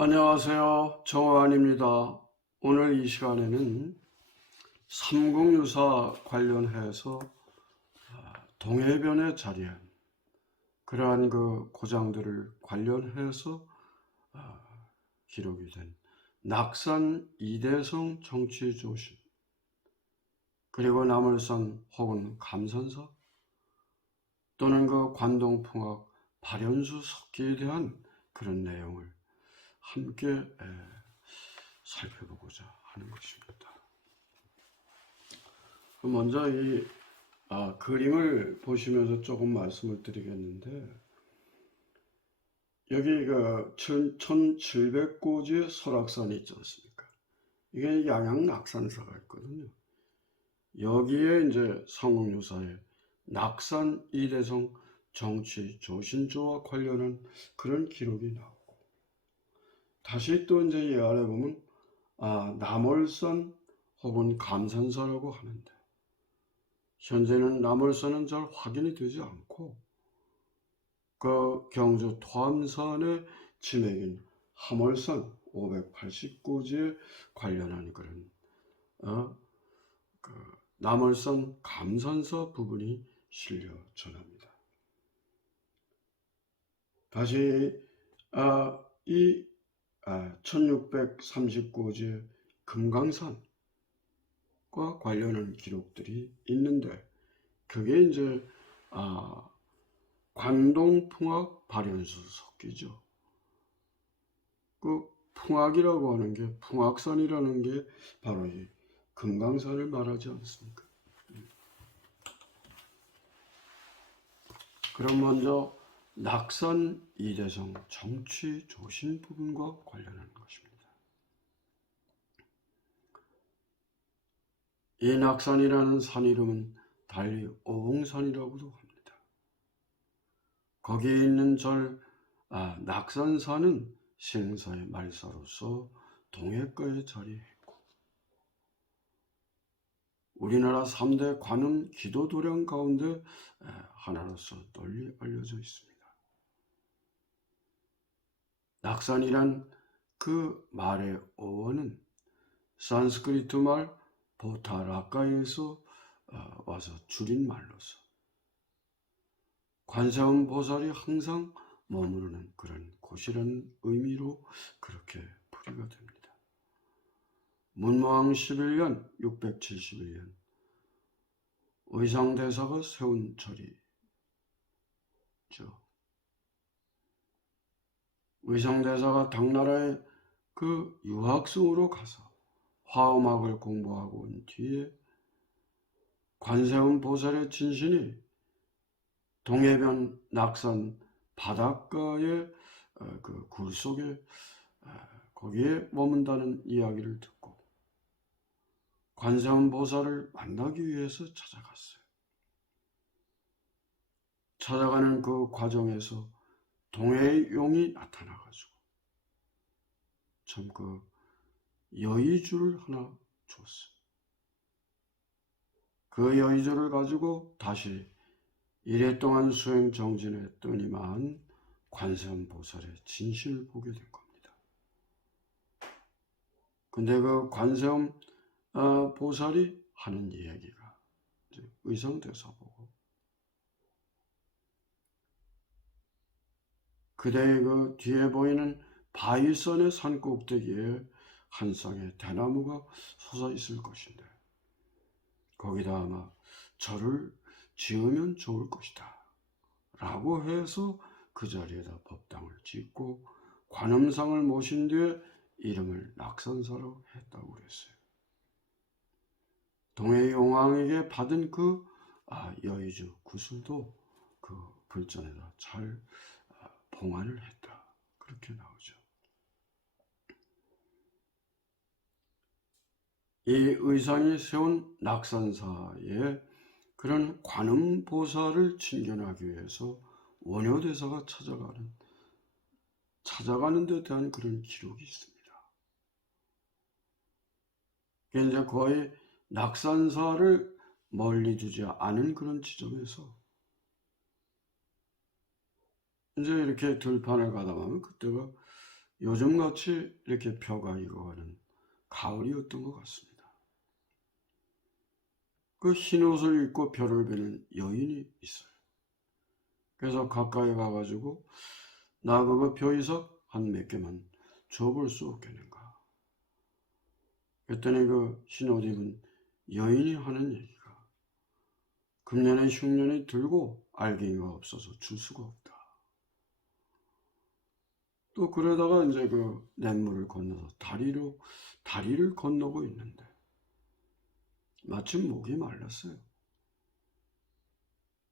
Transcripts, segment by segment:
안녕하세요. 정호환입니다. 오늘 이 시간에는 삼국유사 관련해서 동해변에 자리한 그러한 그 고장들을 관련해서 기록이 된 낙산 이대성 정치조신, 그리고 남울산 혹은 감선사 또는 그 관동풍악 발현수 석기에 대한 그런 내용을 함께 살펴보고자 하는 것입니다. 먼저 이 그림을 보시면서 조금 말씀을 드리겠는데, 여기가 1700고지의 설악산이 있지 않습니까? 이게 양양 낙산사가 있거든요. 여기에 이제 삼국유사에 낙산 이대성 정치 조신조와 관련한 그런 기록이 나오고, 다시 또 이제 이 아래 보면 남월산 혹은 감산사라고 하는데, 현재는 남월산은 잘 확인이 되지 않고 그 경주 토암산의 지맥인 함월산 589지에 관련한 그런 그 남월산 감산사 부분이 실려 전합니다. 다시 이 1639지의 금강산과 관련한 기록들이 있는데, 그게 이제 관동풍악 발현수 석기죠. 그 풍악이라고 하는 게, 풍악산이라는 게 바로 이 금강산을 말하지 않습니까? 그럼 먼저 낙산 이대성 정치 조신 부분과 관련한 것입니다. 이 낙산이라는 산 이름은 달리 오봉산이라고도 합니다. 거기에 있는 절 낙산산은 신사의 말사로서 동해가에 자리했고, 우리나라 3대 관음 기도도량 가운데 하나로서 널리 알려져 있습니다. 낙산이란 그 말의 어원은 산스크리트 말 보타라카에서 와서 줄인 말로서 관세음 보살이 항상 머무르는 그런 곳이라는 의미로 그렇게 풀이가 됩니다. 문무왕 11년 671년 의상대사가 세운 절이죠. 의상대사가 당나라의 그 유학승으로 가서 화엄학을 공부하고 온 뒤에 관세음 보살의 진신이 동해변 낙산 바닷가의 그 굴 속에 거기에 머문다는 이야기를 듣고 관세음 보살을 만나기 위해서 찾아갔어요. 찾아가는 그 과정에서 동해의 용이 나타나가지고 참 그 여의주를 하나 줬어요. 그 여의주를 가지고 다시 이랫동안 수행 정진했더니만 관세음 보살의 진신을 보게 된 겁니다. 근데 그 관세음 보살이 하는 이야기가 의성대사 보고, 그대의 그 뒤에 보이는 바위선의 산 꼭대기에 한 쌍의 대나무가 솟아 있을 것인데, 거기다 아마 절을 지으면 좋을 것이다 라고 해서 그 자리에다 법당을 짓고 관음상을 모신 뒤에 이름을 낙산사로 했다고 그랬어요. 동해용왕에게 받은 그 여의주 구슬도 그 불전에다 잘 봉안을 했다, 그렇게 나오죠. 이 의상이 세운 낙산사에 그런 관음보살을 친견하기 위해서 원효대사가 찾아가는 데 대한 그런 기록이 있습니다. 이제 거의 낙산사를 멀리 두지 않은 그런 지점에서 이제 이렇게 들판을 가다 보면 그때가 요즘같이 이렇게 벼가 익어가는 가을이었던 것 같습니다. 그 흰 옷을 입고 벼를 베는 여인이 있어요. 그래서 가까이 가가지고 나 그거 벼이삭 한 몇 개만 줘볼 수 없겠는가. 그랬더니 그 흰 옷 입은 여인이 하는 얘기가 금년에 흉년이 들고 알갱이가 없어서 줄 수가 없다. 또 그러다가 이제 그 냇물을 건너서 다리를 건너고 있는데 마침 목이 말랐어요.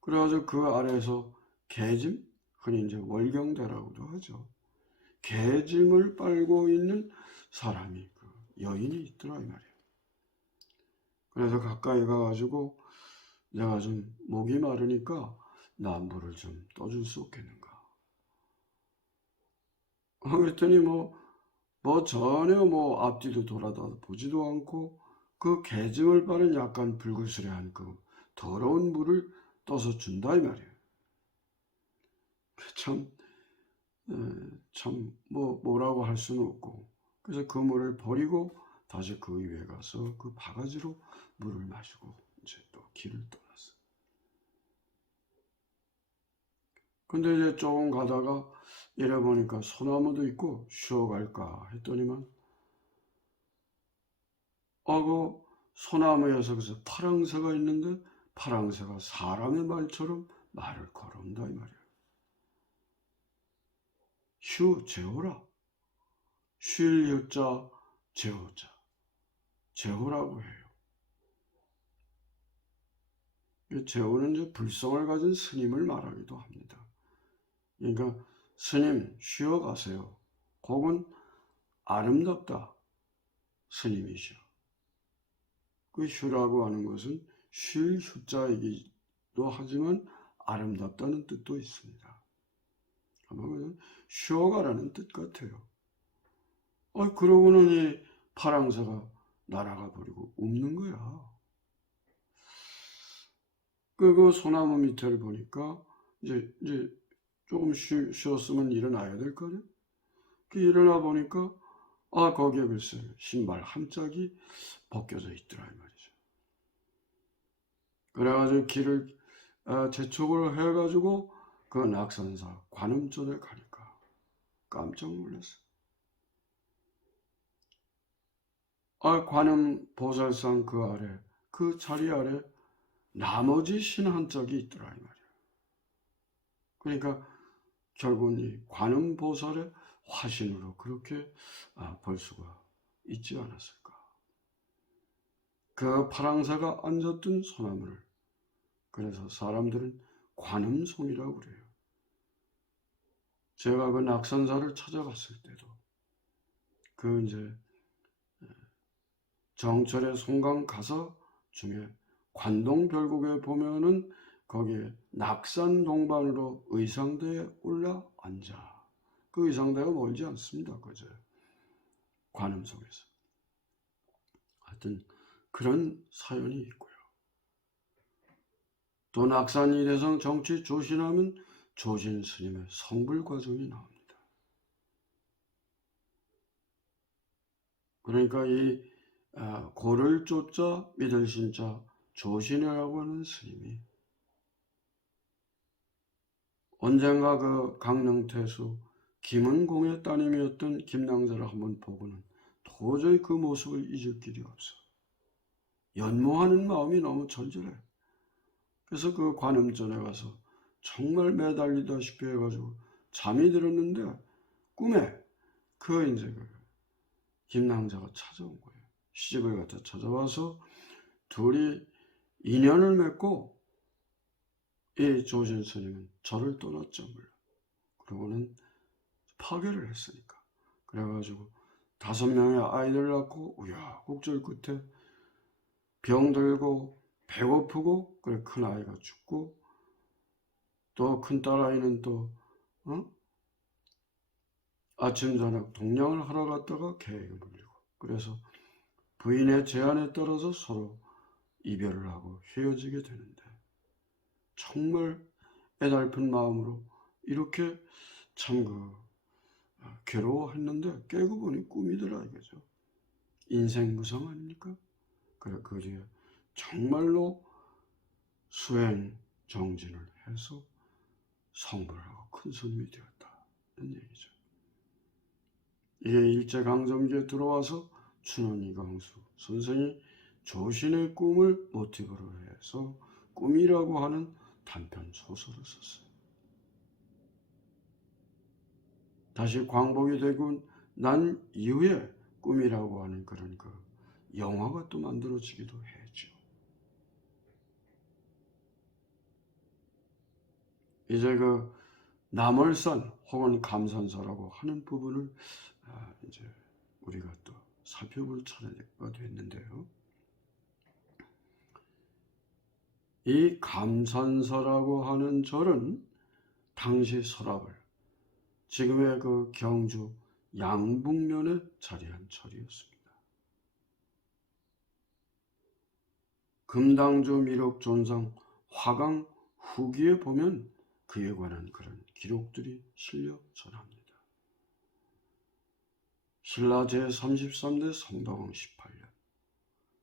그래가지고 그 아래에서 개짐, 흔히 이제 월경대라고도 하죠. 개짐을 빨고 있는 사람이 그 여인이 있더라 이 말이에요. 그래서 가까이 가가지고 내가 좀 목이 마르니까 나 물을 좀 떠줄 수 없겠는가. 그랬더니 전혀 앞뒤도 돌아다 보지도 않고 그 개증을 빠른 약간 불그스레한 그 더러운 물을 떠서 준다 이 말이에요. 뭐라고 할 수는 없고 그래서 그 물을 버리고 다시 그 위에 가서 그 바가지로 물을 마시고 이제 또 길을 떠났어요. 근데 이제 조금 가다가 이래 보니까 소나무도 있고 쉬어갈까 했더니만 그 소나무에서 그래서 파랑새가 있는데 파랑새가 사람의 말처럼 말을 걸어온다 이 말이에요. 제호라. 쉴 여자 제호자. 제호라고 해요. 제호는 이제 불성을 가진 스님을 말하기도 합니다. 그러니까 스님 쉬어가세요. 혹은 아름답다 스님이시여. 그 휴라고 하는 것은 쉴 휴자이기도 하지만 아름답다는 뜻도 있습니다. 아마 쉬어가라는 뜻 같아요. 그러고는 이 파랑새가 날아가 버리고 없는 거야. 그 소나무 밑에를 보니까 이제 조금 쉬었으면 일어나야 될 거냐? 일어나 보니까 거기에 글쎄 신발 한 짝이 벗겨져 있더라 이 말이죠. 그래가지고 길을 재촉을 해가지고 그 낙산사 관음전에 가니까 깜짝 놀랐어요. 관음 보살상 그 아래 그 자리 아래 나머지 신 한 짝이 있더라 이 말이에요. 그러니까 결국은 이 관음 보살의 화신으로 그렇게 볼 수가 있지 않았을까. 그 파랑새가 앉았던 소나무를 그래서 사람들은 관음송이라고 그래요. 제가 그 낙산사를 찾아갔을 때도 그 이제 정철의 송강 가사 중에 관동별곡에 보면은 거기에 낙산 동반으로 의상대에 올라 앉아. 그 의상대가 멀지 않습니다. 그죠? 관음 속에서. 하여튼 그런 사연이 있고요. 또 낙산 일해성 정치 조신하면 조신 스님의 성불 과정이 나옵니다. 그러니까 이 고를 조자 믿을 신자 조신이라고 하는 스님이 언젠가 그 강릉태수 김은공의 따님이었던 김낭자를 한번 보고는 도저히 그 모습을 잊을 길이 없어. 연모하는 마음이 너무 절절해. 그래서 그 관음전에 가서 정말 매달리다시피 해가지고 잠이 들었는데 꿈에 이제 그 김낭자가 찾아온 거예요. 시집을 갖다 찾아와서 둘이 인연을 맺고 이 조신 스님은 절을 떠났죠. 물론. 그러고는 파괴를 했으니까. 그래가지고 5명의 아이들 낳고 우여곡절 끝에 병들고 배고프고 그래 큰 아이가 죽고 또 큰 딸아이는 또 아침 저녁 동냥을 하러 갔다가 개에 물리고 그래서 부인의 제안에 따라서 서로 이별을 하고 헤어지게 되는데 정말 애달픈 마음으로 이렇게 참 괴로워했는데 깨고 보니 꿈이더라 이거죠. 인생 무상 아닙니까? 그래 그 뒤에 정말로 수행 정진을 해서 성불을 하고 큰 스님이 되었다는 얘기죠. 이게 일제강점기에 들어와서 춘원 이광수 선생이 조신의 꿈을 모티브로 해서 꿈이라고 하는 단편 소설을 썼어요. 다시 광복이 되고 난 이후에 꿈이라고 하는 그런 그 영화가 또 만들어지기도 했죠. 이제 그 남월산 혹은 감산사라고 하는 부분을 이제 우리가 또 살펴볼 차례가 됐는데요. 이 감산사라고 하는 절은 당시 서랍을 지금의 그 경주 양북면에 자리한 절이었습니다. 금당주 미륵존상 화강 후기에 보면 그에 관한 그런 기록들이 실려 전합니다. 신라 제33대 성덕왕 18년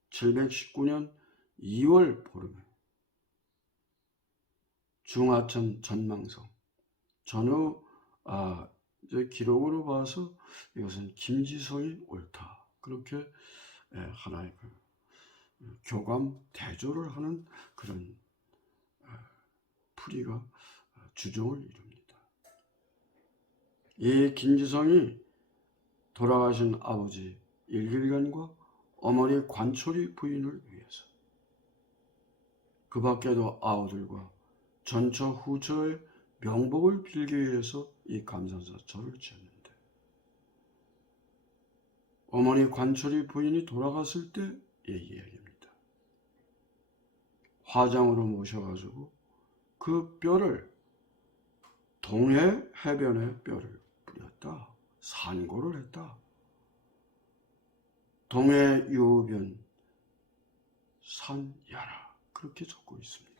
719년 2월 보름에 중하천 전망성 전후 이제 기록으로 봐서 이것은 김지성이 옳다 그렇게 하나의 그 교감 대조를 하는 그런 풀이가 주종을 이룹니다. 이 김지성이 돌아가신 아버지 일길간과 어머니 관초리 부인을 위해서 그 밖에도 아우들과 전처 후처의 명복을 빌기 위해서 이 감산사 절을 지었는데 어머니 관초리 부인이 돌아갔을 때의 이야기입니다. 화장으로 모셔가지고 그 뼈를 동해 해변에 뼈를 뿌렸다. 산고를 했다. 동해 유변 산야라 그렇게 적고 있습니다.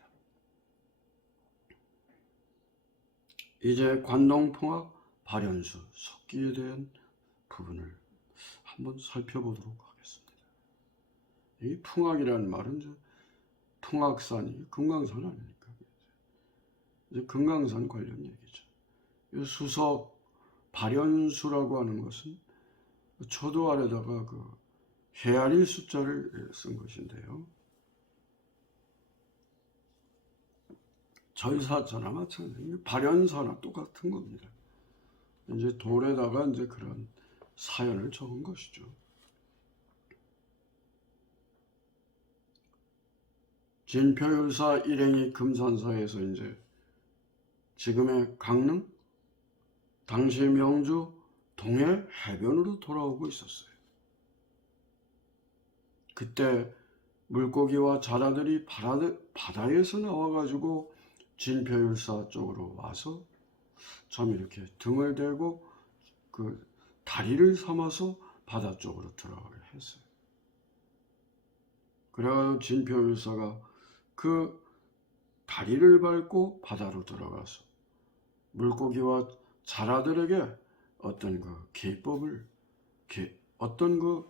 이제 관동풍악 발현수 석기에 대한 부분을 한번 살펴보도록 하겠습니다. 이 풍악이라는 말은 풍악산이 금강산 아닙니까? 이제 금강산 관련 얘기죠. 이 수석 발현수라고 하는 것은 초도 아래다가 그 헤아릴 숫자를 쓴 것인데요. 절사자나 마찬가지로 발현사나 똑같은 겁니다. 이제 돌에다가 이제 그런 사연을 적은 것이죠. 진표율사 일행이 금산사에서 이제 지금의 강릉, 당시 명주 동해 해변으로 돌아오고 있었어요. 그때 물고기와 자라들이 바다에서 나와가지고 진표율사 쪽으로 와서 참 이렇게 등을 대고 그 다리를 삼아서 바다 쪽으로 들어가게 했어요. 그래가지고 진표율사가 그 다리를 밟고 바다로 들어가서 물고기와 자라들에게 어떤 그 계법을 어떤 그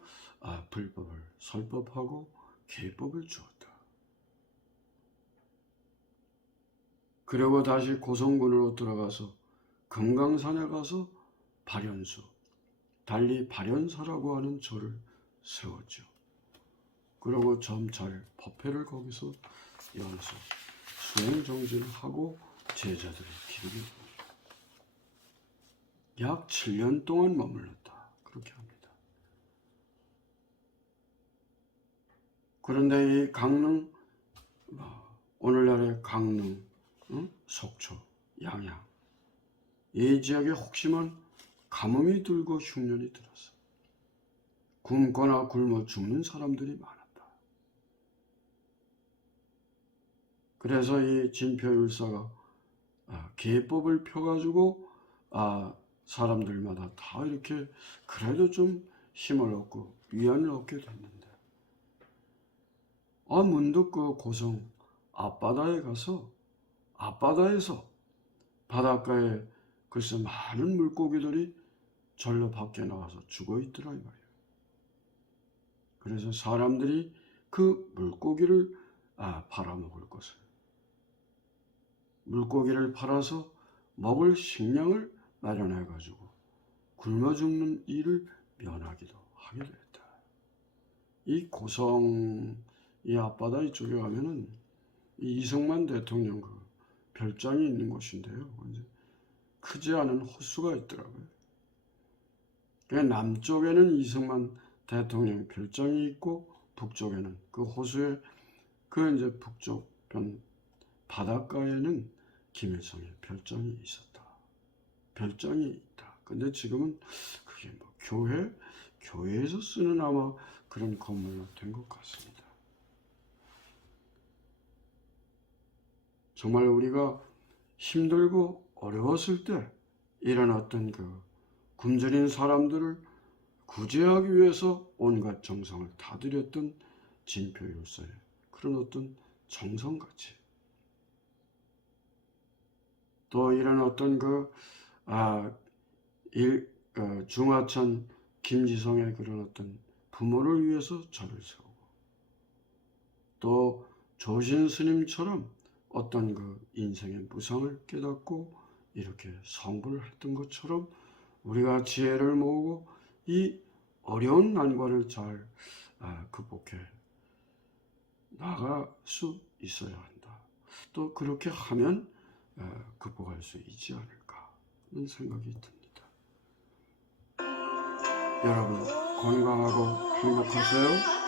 불법을 설법하고 계법을 주었다. 그리고 다시 고성군으로 들어가서 금강산에 가서 발현수, 달리 발현사라고 하는 절을 세웠죠. 그리고 점찰 법회를 거기서 열어서 수행정진을 하고 제자들을 기르게 약 7년 동안 머물렀다. 그렇게 합니다. 그런데 이 강릉, 오늘날의 강릉, 속초, 양양 이 지역에 혹시만 가뭄이 들고 흉년이 들어서 굶거나 굶어 죽는 사람들이 많았다. 그래서 이 진표율사가 계법을 펴가지고 사람들마다 다 이렇게 그래도 좀 힘을 얻고 위안을 얻게 됐는데 문득 그 고성 앞바다에 가서 앞바다에서 바닷가에 글쎄 많은 물고기들이 절로 밖에 나와서 죽어 있더라 이 말이에요. 그래서 사람들이 그 물고기를 팔아먹을 것을, 물고기를 팔아서 먹을 식량을 마련해 가지고 굶어 죽는 일을 면하기도 하게 됐다. 이 고성 이 앞바다 이쪽에 가면은 이 이승만 대통령 그 별장이 있는 곳인데요. 크지 않은 호수가 있더라고요. 남쪽에는 이승만 대통령 별장이 있고 북쪽에는 그 호수의 그 이제 북쪽 편 바닷가에는 김일성의 별장이 있었다. 별장이 있다. 근데 지금은 그게 뭐 교회에서 쓰는 아마 그런 건물로 된 것 같습니다. 정말 우리가 힘들고 어려웠을 때 이런 어떤 그 굶주린 사람들을 구제하기 위해서 온갖 정성을 다 들였던 진표율사의 그런 어떤 정성같이, 또 이런 어떤 중화천 김지성의 그런 어떤 부모를 위해서 절을 세우고, 또 조신 스님처럼 어떤 그 인생의 무상을 깨닫고 이렇게 성불을 했던 것처럼 우리가 지혜를 모으고 이 어려운 난관을 잘 극복해 나갈 수 있어야 한다. 또 그렇게 하면 극복할 수 있지 않을까 하는 생각이 듭니다. 여러분 건강하고 행복하세요.